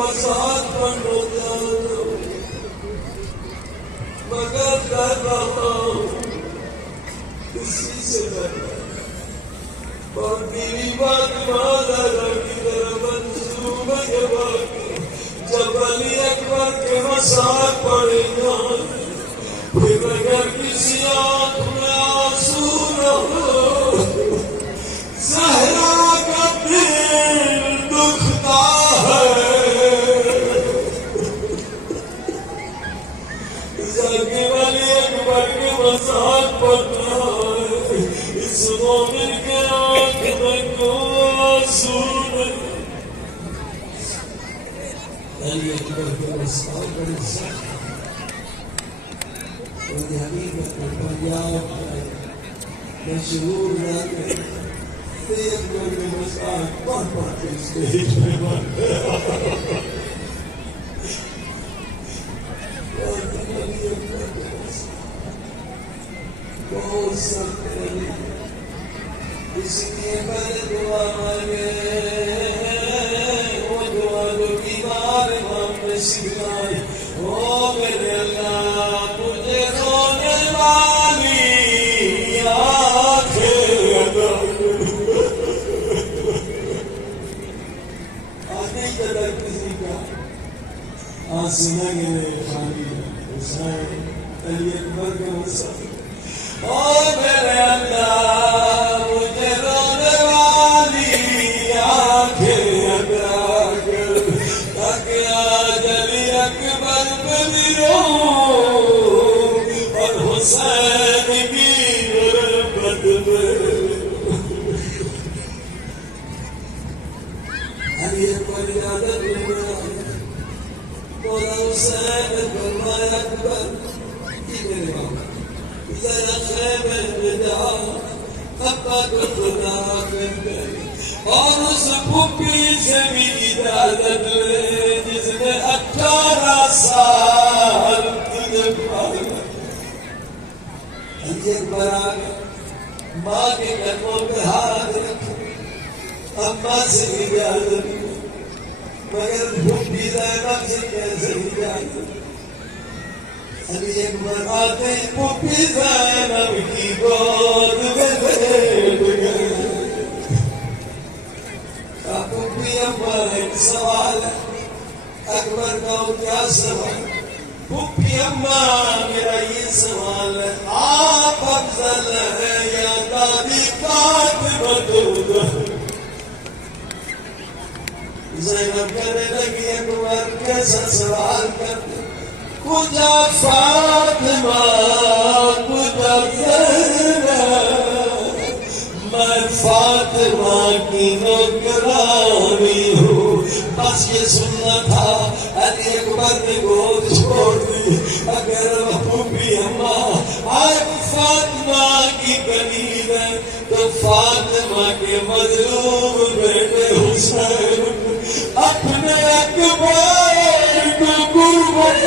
مساعد پر روتا مگر کر رہا ہوں کسی سے ڈرنا اور میری بات مالا کی طرح منظور ہے باقی جب علی اکبر کے مساعد پڑے جائیں پھر اگر کسی آنکھ میں آنسو نہ ہو زہرا کا دل دکھتا ہے جاگے والی اکبر کے مساعد پڑتا ہے اس مومن کے آنکھ میں کوئی آنسو نہیں علی اکبر کے مساعد بڑی سخت اور حبیب پنجاب مشہور رہتے ایک لوگ مساعد پڑھ کے اسٹیج میں بنتے بہت سخت علی اس لیے میں دعا مانگے وہ دعا جو بیمار امام نے سکھلائی او میرے اللہ تجھے رونے والی آنکھیں عطا آنے تک کسی کا آسنا گرے خالی حسین علی اکبر کے مسافر او میرے اللہ مجھے رونے والی آنکھیں عطا کر تاکہ آج علی اکبر پہ بھی روؤں اور حسین کی غربت میں علی اکبر عادت میں مولا حسین فرمایا اکبر یہ میرے بابا ذرا خیمے میں جا ابا کو خدا کر دے اور اس پھوپھی سے بھی اجازت لے جس نے 18 سال تجھے پالا علی اکبر آگے ماں کے قدموں پہ ہاتھ رکھے اماں سے اجازت لے مگر پھوپھی زینب سے کیسے اجازت علی اکبر آتے پھوپھی زینب کی گود میں بیٹھ گئے پھوپھی اماں ایک سوال ہے اکبر کا کیا سوال پھوپھی اماں میرا یہ سوال ہے آپ افضل ہے یا دادی فاطمہ زینب کہنے لگی اکبر کیسا سوال کرتے کجا فاطمہ کجا زینب میں فاطمہ کی نوکرانی ہوں بس یہ سننا تھا علی اکبر نے گود چھوڑ دی اگر پھوپھی اماں آج فاطمہ کی کلید ہے تو فاطمہ کے مظلوم بیٹے حسین اپنے اکبر کو قربت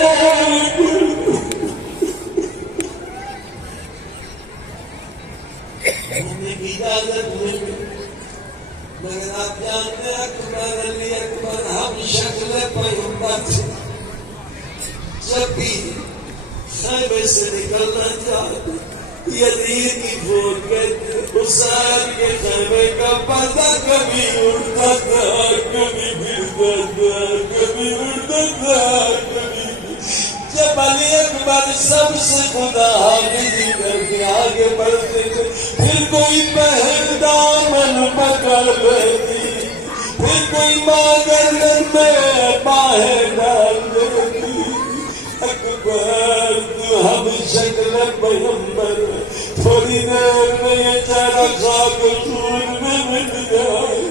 اجازت مل مگر آپ جانتے ہیں اکبر علی اکبر ہم شکل پیغمبر سے جب بھی خیمے سے نکلنا چاہتے یزید کی فوج کہتے حسین کے خیمے کا پردہ کبھی اڑتا تھا کبھی گرتا تھا کبھی اڑتا تھا کبھی جب علی اکبر سب سے خدا حافظی کر کے آگے بڑھتے تھے پھر کوئی بہن دامن پکڑ لیتی پھر کوئی ماں گردن میں باہیں ڈال دیتی اکبر تو ہم شکل پیغمبر تھوڑی دیر میں یہ چہرہ خاک خون میں مٹ جائے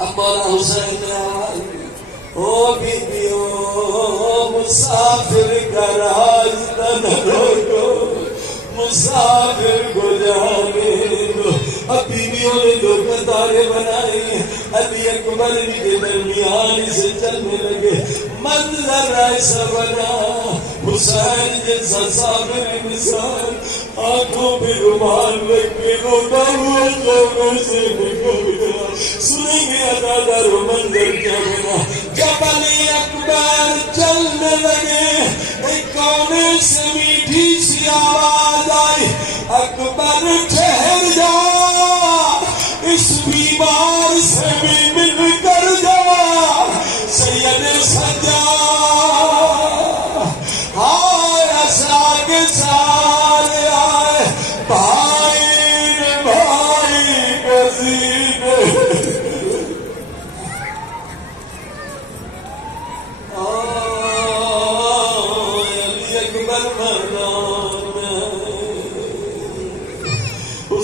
اب مولا حسین نے آواز او بیبیو مسافر کا راستہ نہ روکو مسافر کو جانے دو اب بیویوں نے دو قطاریں بنائی علی اکبر کے درمیان سے چلنے لگے منظر ایسا بنا حسین جیسا صابر مثال آنکھوں میں رومال رکھ کے روتا ہوا قبر سے نکل گیا سنیں گے ادادار منظر کیا بنا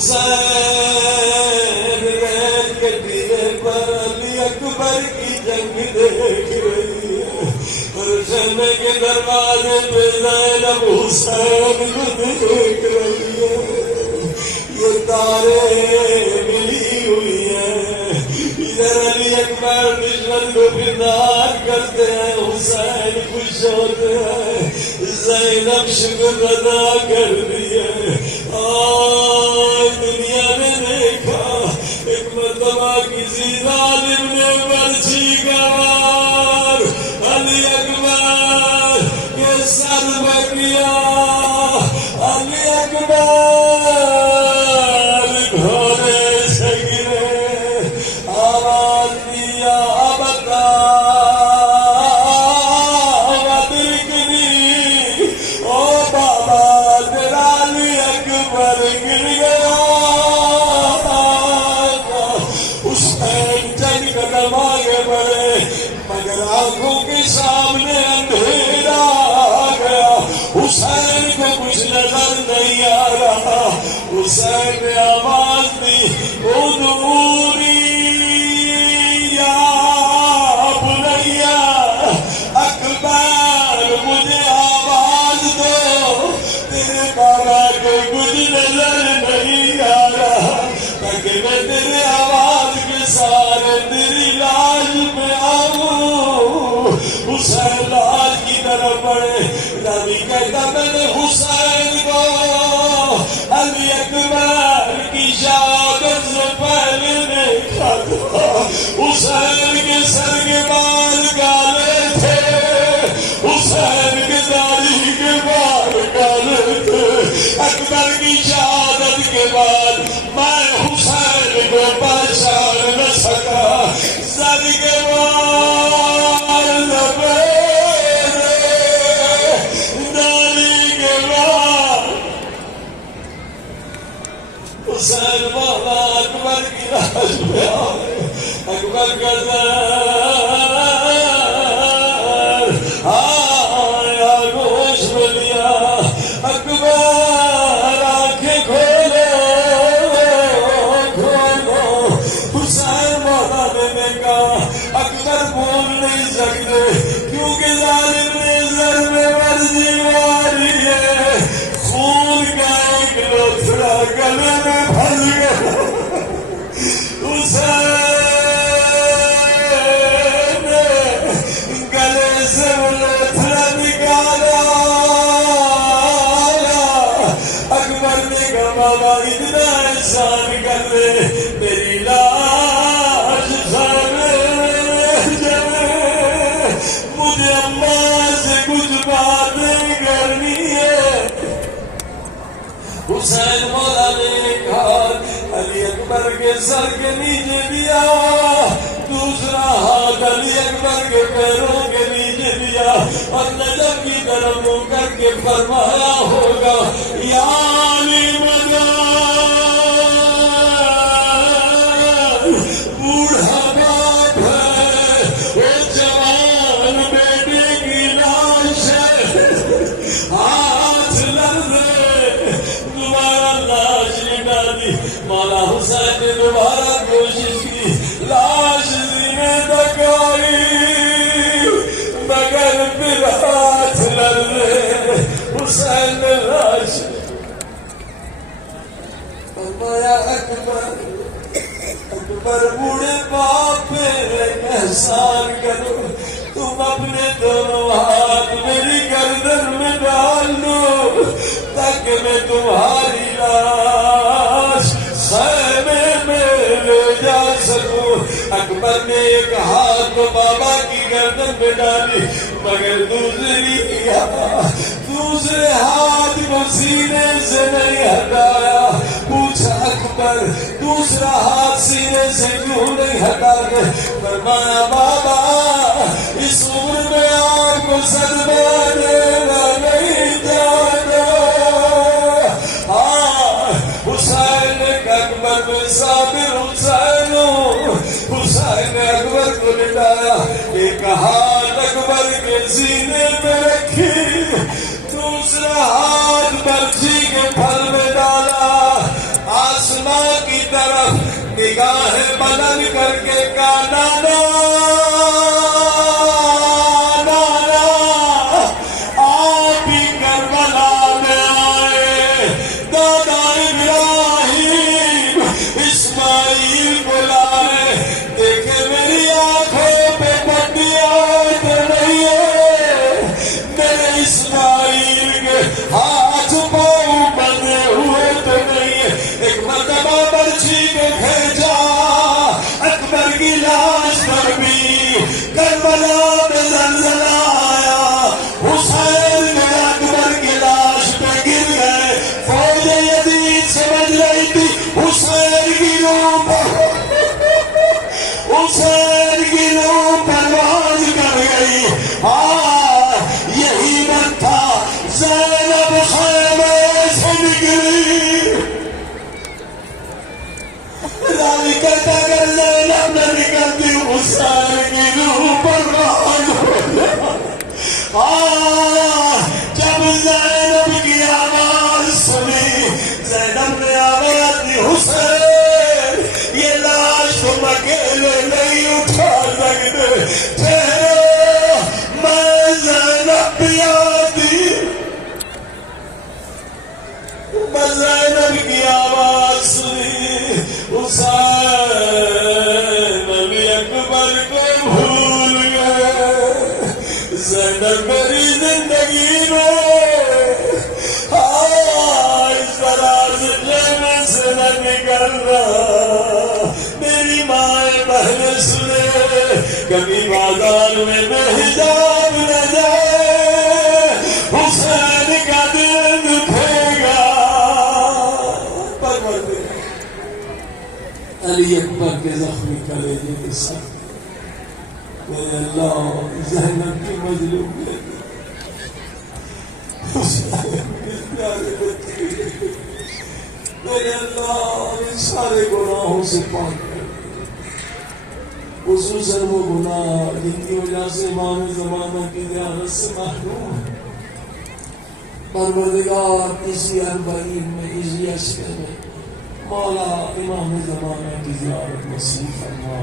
حسین ریل گڈی پر علی اکبر کی جنگ دیکھ رہی ہے، اور جنگ کے دروازے پہ زینب حسین کو دیکھ رہی ہے، یہ تارے ملی ہوئی ہیں، ادھر علی اکبر دشمن کو فردار کرتے ہیں، حسین خوش ہوتے ہیں، زینب شکر ادا کر دیے۔ دنیا نے دیکھا ایک مرتبہ کسی ظالم نے برچھی کا وار علی اکبر کے سر میں کیا، علی اکبر گھوڑے سے گرے، آواز دیا بتا او بابا تیرا علی اکبر گر گیا۔ حسین چند قدم آگے بڑھے مگر آنکھوں کے سامنے اندھیرا آ گیا، حسین کو کچھ نظر نہیں آ رہا۔ حسین نے آواز دی ادعونی یا بنیا اکبر، مجھے آواز دو، تیرے بابا کو کچھ نظر نہیں آ رہا، تاکہ میں تیرے آواز کے سارے تیری لاش میں آؤں۔ حسین لاش کی طرف بڑھے، نبی کہتا میں نے حسین کو علی اکبر کی شہادت سے پہلے دیکھا تھا، حسین کے سر کے بال کالے تھے، حسین کے داڑھی کے بال کالے تھے، اکبر کی شہادت کے بعد میں حسین کو پہچان نہ سکا، سر کے بال لپیٹے، داڑھی کے بال۔ حسین مولا اکبر کی لاش میں آئے، اکبر کا زہر آیا گوش میں لیا، اکبر آنکھیں کھولو کھولو۔ حسین مولا نے دیکھا اکبر بول نہیں سکتے، کیونکہ ظالم نے سر میں ورزی ماری ہے، خون کا ایک لوتھڑا گلے میں پھنس گیا۔ حسین نے گلے سے لوتھڑا نکالا، اکبر نے کہا بابا اتنا احسان کر دے، میری لاش سامنے جلے، مجھے اماں سے کچھ باتیں کرنی ہے۔ حسین مولا نے کہا علی اکبر کے سر کے نیچے دیا، دوسرا ہاتھ علی اکبر کے پیروں کے نیچے دیا، اور نجف کی طرف منہ کر کے فرمایا ہوگا یا علی مدد، بوڑھا باپ ہے، وہ جوان بیٹے کی لاش ہے، ہاتھ لرزے، دوبارہ لاش نکالی۔ مولا حسین نے دوبارہ کوشش کی، لاش سینے تک آئی مگر پھر ہاتھ لرزے، حسین نے لاش فرمایا اکبر اکبر بوڑھے باپ پہ احسان کرو، تم اپنے دونوں ہاتھ میری گردن میں ڈال دو تاکہ میں تمہاری لاش خیمے میں لے جا سکوں۔ اکبر نے ایک ہاتھ تو بابا کی گردن میں ڈالی مگر دوسرے ہاتھ کو سینے سے نہیں ہٹایا۔ پوچھا اکبر دوسرا ہاتھ سینے سے کیوں نہیں ہٹا کے؟ فرمایا بابا اس عمر میں آپ کو صدمہ دینا نہیں چاہتا۔ حسین نے اکبر میں صابر حسین ہوں۔ حسین نے اکبر کو لٹایا، ایک ہاتھ اکبر کے سینے میں رکھی، دوسرا ہاتھ برچھی کے پھل میں ڈالا، آنسو مدد کر کے کہا آپ ہی کربلا میں آئے، دادا ابراہیم اسماعیل کو لائے، دیکھے میری آنکھوں پہ پٹیاں تو نہیں ہے، میرے اسماعیل کے ہاتھ پاؤں بندے ہوئے تو نہیں ہے۔ ایک مرتبہ برچھی کو کھینچا، اکبر کی لاش پر بھی کربلا میں زلزلہ آیا، حسین میں اکبر کی لاش پہ گر گئے، فوج یزید سمجھ رہی تھی حسین کی روح پرواز کر گئی۔ یہی وقت تھا زینب خیمے سے نکلی، راوی کہتا اگر زینب نہ نکلتی حسین کی روح پرواز ہو جائے۔ جب زینب کی آواز سنی، زینب نے آواز دی حسین یہ لاش تم اکیلے نہیں اٹھا سکتے، ٹھہرو میں زینب بھی آتی۔ میں زینب کی آواز سنی، حسین علی اکبر کو بھول گئے، زینب میری زندگی میں اس طرح سے نہ نکل رہا۔ میری ماں بہن سنے کبھی بازار میں حجاب نہ جائے، حسین کا دل دکھے گا۔ علی اکبر کے زخمی کلیجے کے ساتھ میرے اللہ زینب کی مظلومیت میرے اللہ ان سارے گناہوں سے پاک کر، خصوصاً وہ گناہ جن کی وجہ سے امام زمانہ کی زیارت سے محروم ہے۔ پروردگار اسی 40 میں اسی عشق میں مولا امام زمانہ کی زیارت نصیب فرما۔